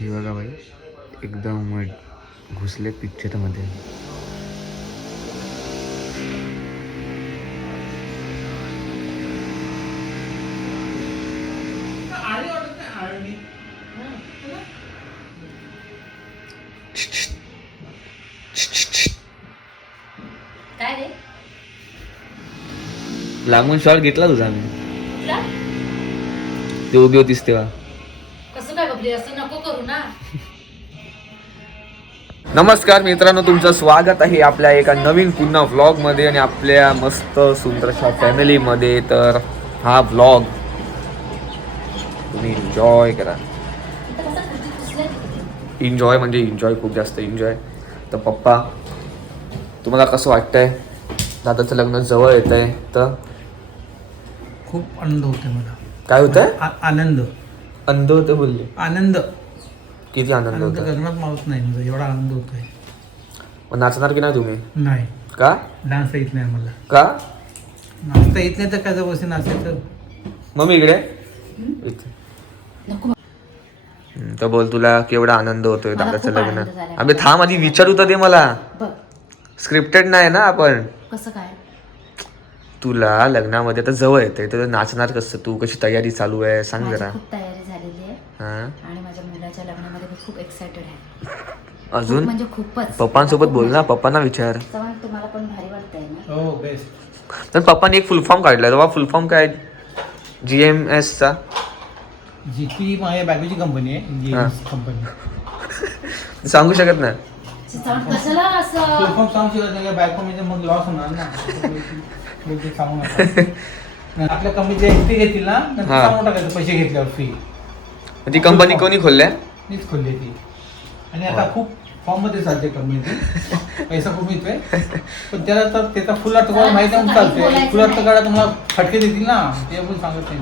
हे बघा बाई एकदम घुसले पिक्चर मध्ये. काय रे लांबून शॉट घेतला तुझा मी. ते उभी होतीस तेव्हा. कसं काय बबली असं नको करू ना. नमस्कार मित्रांनो, तुमचं स्वागत आहे आपल्या एका नवीन पुन्हा व्लॉग मध्ये आणि आपल्या मस्त सुंदरशा फॅमिली मध्ये. तर हा व्लॉग तुम्ही एन्जॉय करा. एन्जॉय म्हणजे एन्जॉय, खूप जास्त एन्जॉय. तर पप्पा, तुम्हाला कसं वाटतंय? दादाचं लग्न जवळ येत आहे तर खूप आनंद होतोय मला. काय होतंय? आनंद. अंध होतं बोलले. आनंद. किती आनंद होता? गगनात मावत नाही म्हणजे एवढा आनंद होतोय. मग नाचणार की नाही तुम्ही? नाही, का? डान्स येत नाही मला. का? नाचता येत नाही तर काय जवळ नाचायचं. मम्मी इकडे इथे. तर बोल, तुला केवढा आनंद होतोय मला दादाचं खूप लग्न? आनंद झालाय. अबे थांब, आधी विचारू तर दे मला. बघ स्क्रिप्टेड नाही ना आपण. कसं काय. तुला लग्नामध्ये आता जवळ येते तर नाचणार कसं? तू कशी तयारी चालू आहे सांग माझी जरा. खूप तयारी झालेली आहे हा, आणि माझ्या मुलाच्या लग्नामध्ये मी खूप एक्साइटेड आहे. अजून खूप म्हणजे खूपच. पप्पांसोबत खूप बोल ना, मजा- पप्पांना विचार. चव्हाण, तुम्हाला पण भारी वाटतंय ना. हो बेस्ट. तर पप्पांनी एक फुल फॉर्म काढला, तेव्हा फुल फॉर्म काय? GMS चा. जी माझ्या बॅगेची कंपनी आहे, GMS कंपनी. सांगू शकत नाही. चव्हाण कशाला असं. प्लॅटफॉर्म सांगू शकत नाही, बॅग म्हणजे मग लॉस होणार ना. ते सांगू नका. नाही, आपल्या कंपनीचे फी घेतील ना, नंतर हा. सांगून टाकायचं पैसे घेतल्यावर फी. ती कंपनी कोणी खोलल्या? मीच खोलली ती. आणि आता खूप फॉर्म मध्ये चालते कंपनी. पैसा खूप मिळतोय, पण त्याला तर त्याचा फुल अर्थ तुम्हाला माहिती आहे चालतोय. फुल अर्थ काढा तुम्हाला फटके देतील ना, ते पण सांगत नाही.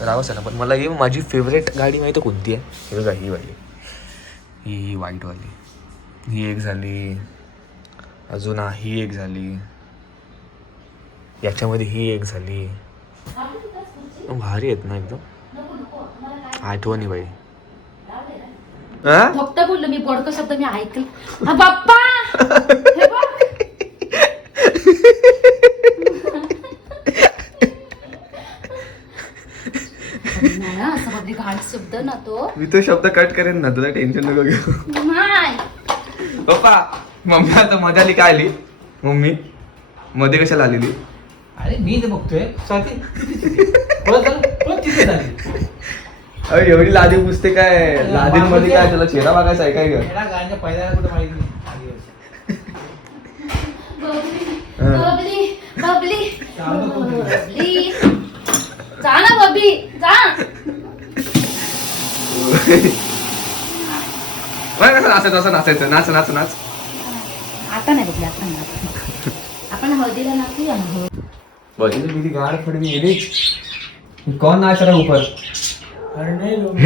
रावच आहे ना, पण मला ही माझी फेवरेट गाडी माहिती कोणती आहे? हे बघा, ही वाली, ही व्हाईटवाली. ही एक झाली, अजून ही एक झाली, याच्यामध्ये ही एक झाली. भारी आहेत ना एकदम, आठवणी बाई. फक्त बोललो मी, बोडका शब्द मी ऐकलं. हा बाप्पा, हे बघ. नाही ना, असं बघ, घाण शब्द ना तो. मी तो शब्द कट करेन ना, तुला टेन्शन नको घेऊ. नाही. पप्पा, मम्मी आता मध्ये आली. काय आली मम्मी? मध्ये कशाला आलेली? अरे मी ते बघतोय स्वाती तिथे झाली. अरे एवढी लादी पुसते काय? लादीमध्ये काय तुला चेहरा बघायचा आहे काय ग? याला गाण्याच्या पहिल्या कुठे माहिती नाही. बबली बबली चालू करू. बबली, जा ना बबी, जा. कसं नाचायचं? असं नाचायचं. नाच नाच नाच. आता नाही बबली, आता नाही. आपण हळदीला नाचूया ना. बघितलं मेरी गाड़ फट गई ये कौन नाच रहा है ऊपर? अरे नहीं लोग.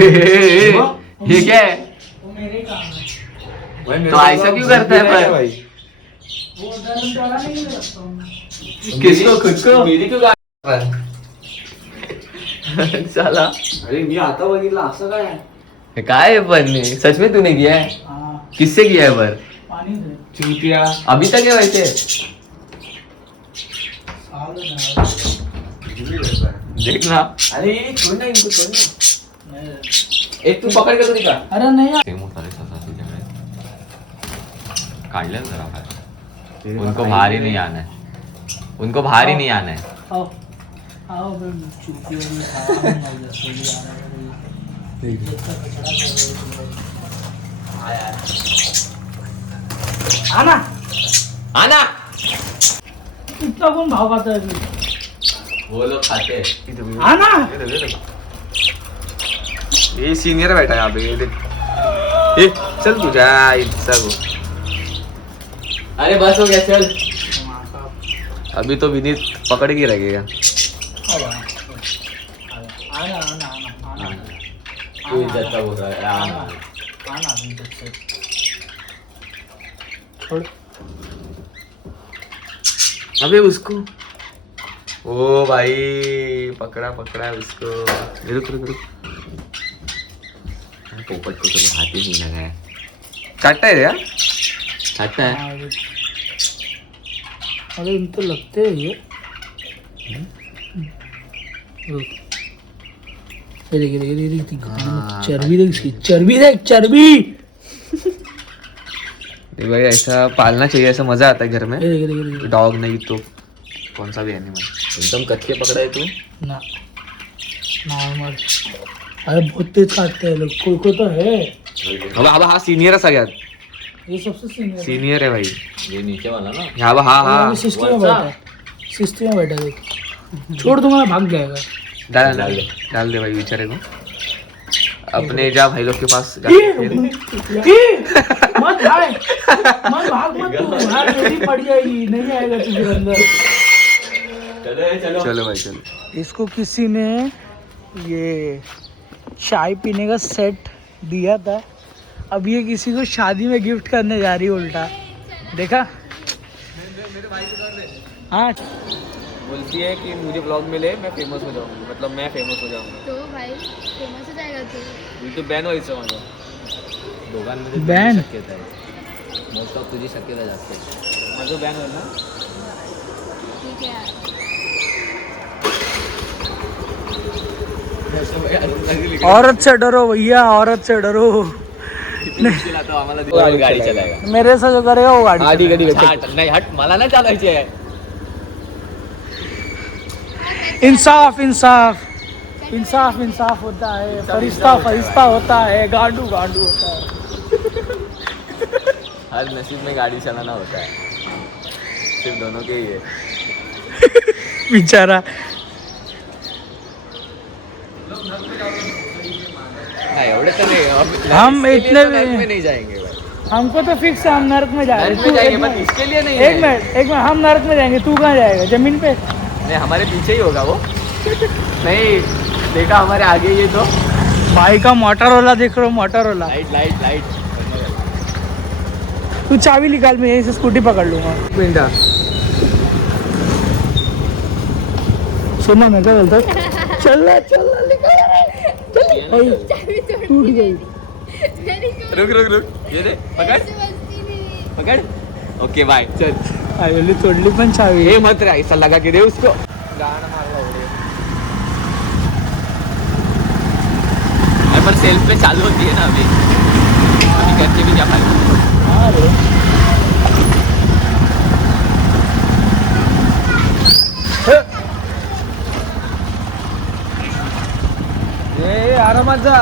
ये क्या है? वो मेरे काम है. तो ऐसा क्यों करता है भाई? वो डरन डरा नहीं लगता हूँ. किसको? खुद को? मेरी क्यों गाड़ चला. अरे मी आता बघितलं असं काय काय है पण सच में तूने किया है? हाँ, किससे किया है पर? पानी दे. चूतिया अभी तक है वैसे? साल ना. देखना. अरे छोड़ ना इनको, छोड़ ना. नहीं. एक तू पकड़ कर दिखा. अरे नहीं. काढलं जरा बाहेर. उनको बाहर ही नहीं आना है, उनको बाहर ही नहीं आना है. आओ आओ बे चुटियों में खाना मर जाते हैं यार. आना आना. इतना कौन भाव खाता है? वो लोग खाते हैं. आना. ये सीनियर बैठा है यहाँ पे, ये देख. ए चल तू जा इतना को. अरे बस हो गया, चल. अभी तो विनीत पकड़ के रखेगा. आना आना आना आना. तू इज्जत का बोल रहा है. आना. आना अभी तक से. अबे उसको, ओ भाई पकड़ा पकड़ा उसको. रुक रुक रुक. पोपट को तो हाथ ही नहीं लगाया काटता है यार खाता है अरे इन तो लगते हैं ये देख चर्बी देख इसकी चर्बी भाई ऐसा पालना चाहिए, ऐसा मजा आता है घर में। देख डॉग नहीं तो कौन सा भी एनिमल। एकदम कच्चे पकड़ा है तू ना नॉर्मल अरे बहुत तेज काटते हैं लोग कोई तो है अब हा सिनियर आहे सगळ्यात, ये सबसे सीनियर है भाई। ये नीचे वाला ना हाँ सिस्टम में बैठा है देख छोड़ दूंगा भाग जाएगा डाल दे भाई बेचारे को। अपने जा भाई लोग के पास मत भाग मत तू यार मेरी पड़ जाएगी नहीं आएगा तुझे अंदर चलो भाई चलो। इसको किसी ने ये चाय पीने का सेट दिया था, अब ये किसी को शादी में गिफ्ट करने जा रही है उल्टा देखा। हाँ बोलती है कि मुझे ब्लॉग मिले मैं फेमस हो जाऊंगी, मतलब मैं फेमस हो जाऊंगा। तो भाई फेमस हो जाएगा तू. यूट्यूब बॅन व्हायचं माझं। दोघांमध्ये Ban? तुझी शक्यता आहे मोस्ट ऑफ तुझी शक्यता जास्त आहे माझं बॅन होईल ना। ठीक आहे. औरत से डरो भैया, औरत से डरो। तो आम्हाला गाडी चलाएगा मेरे से जो करेगा वो गाड़ी आधी कधी हट नाही हट मला नाही चालायची आहे इंसाफ इंसाफ इंसाफ इंसाफ होता है, फरिश्ता फरिश्ता होता है, गांडू गांडू होता है। हर नसीब में गाड़ी चलाना होता है सिर्फ दोनों के ही है बेचारा नहीं एवढे तो नहीं हम इसके लिए इतने तो नर्क में भी- नहीं जाएंगे भाई हमको तो फिक्स है हम नरक में जाएंगे। नर्क में जाएंगे बट इसके लिए नहीं एक है मिनट हम नरक में जाएंगे, तू कहाँ जाएगा? जमीन पे? नहीं हमारे पीछे ही होगा वो नहीं देखा हमारे आगे ये तो भाई का मोटरोला देख रहा हूँ, मोटरोला। लाइट लाइट लाइट तू चाबी निकाल, मैं यहीं से स्कूटी पकड़ लूंगा। मिनटा सुनना मैं क्या बोलता चल निकल टूट गई। रुक रुक रुक ये दे पकड़ ऐसे बसती नाही. पकड़ ओके बाय चल आईली तोडली पण चावी। हे मत रे ऐसा लगा के दे उसको। अरे पर सेल्फ पे चालू होती है ना अभी करके भी क्या फायदा आरामात जा।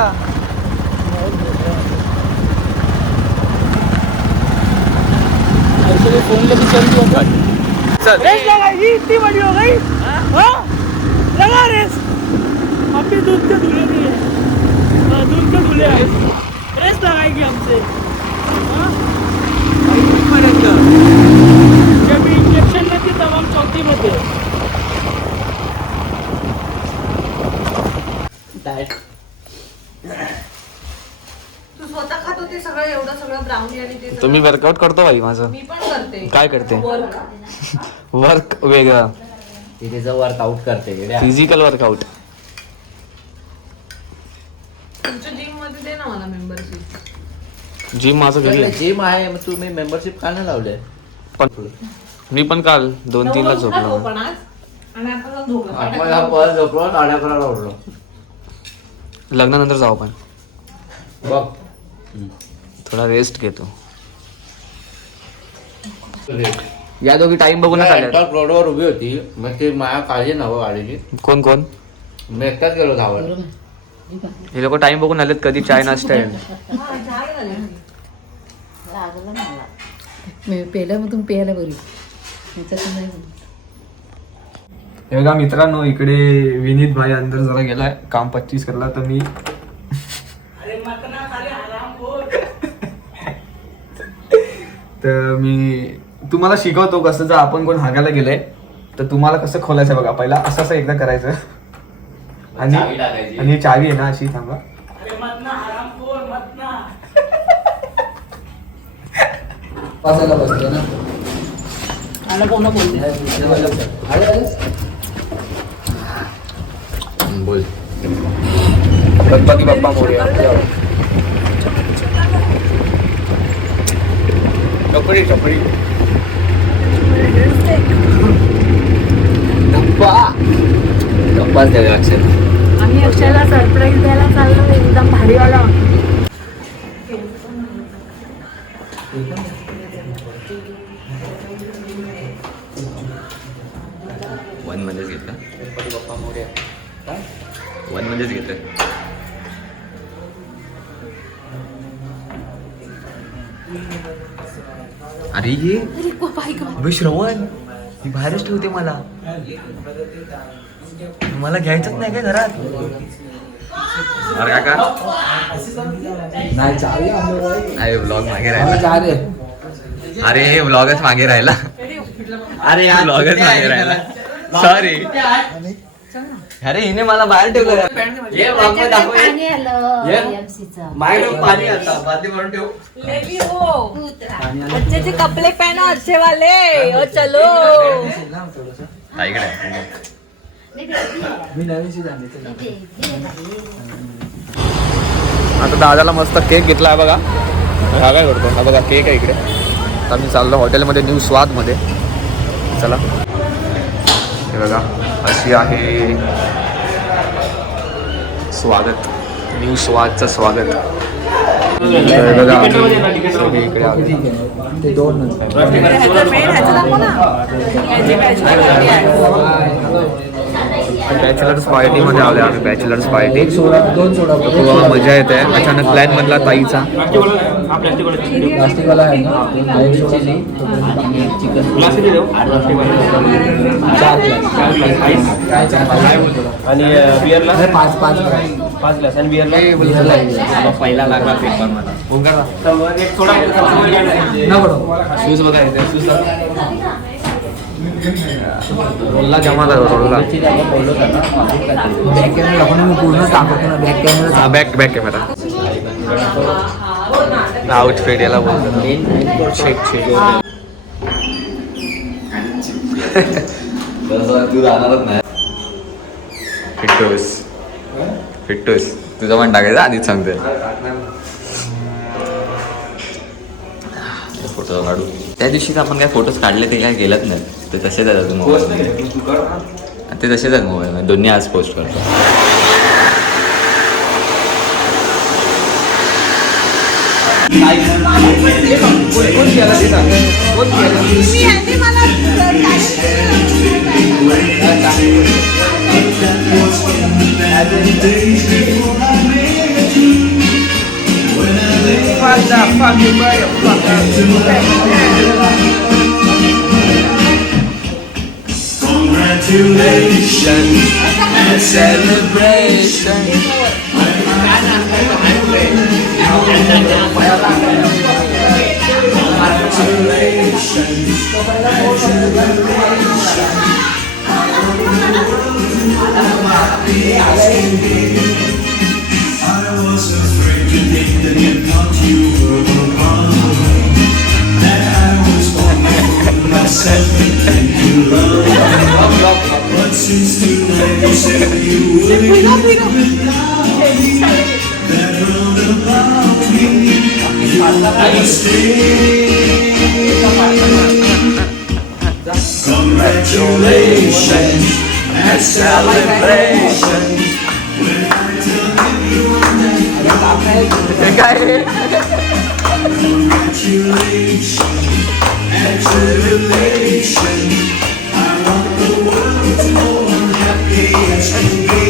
ऐसे फोन लेके चल दिया। चल रेस लगाई इतनी बड़ी हो गई। हाँ लगा रेस। अपनी दूध के धुले नहीं है, दूध के धुले आए रेस लगाएगी हमसे। हाँ? जब इंजेक्शन लेती तब हम चौथी में थे। तू स्वतः खात होते सगळं एवढं सगळं ब्राउनी आणि ते तुम्ही वर्कआउट करतो भाई माझं। मी पण करते काय करते? वर्क वर्क वेगळं, ती त्याचं वर्कआउट करते फिजिकल वर्कआउट। तुमच्या जिम मध्ये दे ना मला मेंबरशिप. जिम माझं घरी आहे. जिम आहे मग तुम्ही मेंबरशिप का नाही लावले पण मी पण काल 2-3 ला झोपलो। पण आज आणि आता जाऊन झोपला. आपण परत झोपलो 11:30 उठलो लग्नानंतर जाऊ पण बघ थोडा रेस्ट घेतो। या दोघी टाइम बघूनच आल्या। रोडवर उभी होती मग ती माया काळजी नव्हती गाडीची कोण कोण? मी एकटाच गेलो धावत हे लोक टाइम बघून आलेत, कधी चाय नाश्ता आहे। हा, झालं झालं. लागलं मला. मी पेलं मग तुम्ही प्यायला बरी त्याच्यात नाही. हे बघा मित्रांनो, इकडे विनीत भाई अंदर जरा गेलाय काम 25 करला, तर मी तर मी तुम्हाला शिकवतो कसं, जर आपण कोण हागायला गेलंय तर तुम्हाला कसं खोलायचं बघा। पहिला असं असं एकदा करायचं आणि चावी टाकायची. आणि चावी आहे ना अशी, थांबा वाजायला बसले ना आला कोणा बोलते बोल गणपती बाप्पा मोरया। चपडी चपडी डब्बा डब्बाच द्यावे अक्षर. आम्ही अक्षयला सरप्राईज द्यायला चाललो एकदम भारीवाला. वन मध्येच घेतलं. वन मध्येच घेतलं. अरे ये अबे श्रवण ही बाहेरच ठेवते मला घ्यायचंच नाही काय घरात. अरे काका अरे व्लॉग मागे राहिला. अरे हे व्लॉगच मागे राहिला. अरे हा व्लॉगच मागे राहिला. सॉरी. अरे हिने मला बाहेर ठेवलं. हे व्लॉग मध्ये दाखव. पाणी आलं ये. एमसीचं. माझ्याकडे पाणी आता बादली भरून ठेव. लेली हो अच्छे से कपड़े पहनो अच्छे वाले. ओ चलो इकडे आता दादाला मस्त केक घेतला आहे बघा. हा काय करतो हा बघा केक आहे इकडे. आता मी चाललो हॉटेलमध्ये न्यू स्वादमध्ये. चला हे बघा अशी आहे स्वागत न्यू स्वादचं स्वागत. तर बघा आम्ही सगळे इकडे आलो. बॅचलर्स पार्टीमध्ये आलो आम्ही. बॅचलर्स पार्टी खूप मजा येते. अचानक प्लॅन मधला ताईचा. आणि बिअरला 5 ग्लास आणि बिअरला पहिला लागला पेपर मला. तर मग एक थोडा शूज बघायचं. रोलला जमा झाला रोलला. बॅक बॅक कॅमेरा आउटफिट याला बोलतो. शेक शेक तू जाणारच नाही. फिट्टूस फिट्टूस तुझं पण टाकायचं आधीच सांगते. फोटो काढू. त्या दिवशीच आपण काय फोटोज काढले ते काय गेलंच नाही. ते तसेच आहेत अजून मोबाईलमध्ये. ते तसेच आहेत मोबाईलमध्ये. दोन्ही आज पोस्ट करतो. Congratulations and celebration. I was afraid to think that you thought you were wrong, that I was falling myself into love. But since tonight you said you wouldn't without me, that round about me, I will stay. Congratulations and celebrations. Congratulations and tribulations. I want the world to know I'm happy as can be.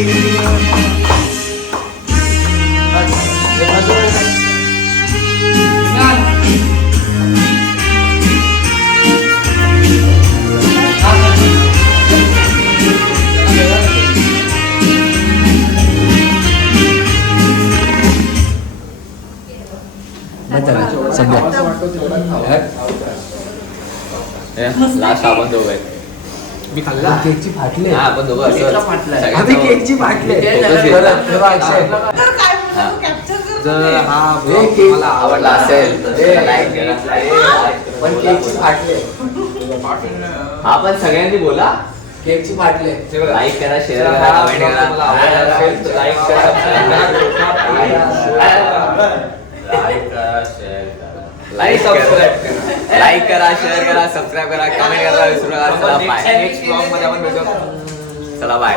Last आपण दोघं आहेत. मी खाल्ला केकची फाटले. हा आपण दोघं असं आम्ही केकची फाटले. जर हा मला आवडला असेल तर लाईक करा. पण केकची फाटले. हा पण सगळ्यांनी बोला. केकची फाटले. लाईक करा, शेअर करा, कमेंट करा. लाईक करा, शेअर करा. लाईक करा, शेअर करा, सबस्क्राईब करा, कमेंट करा, विसरू नका. चला बाय. नेक्स्ट ब्लॉग मध्ये आपण भेटू. चला बाय.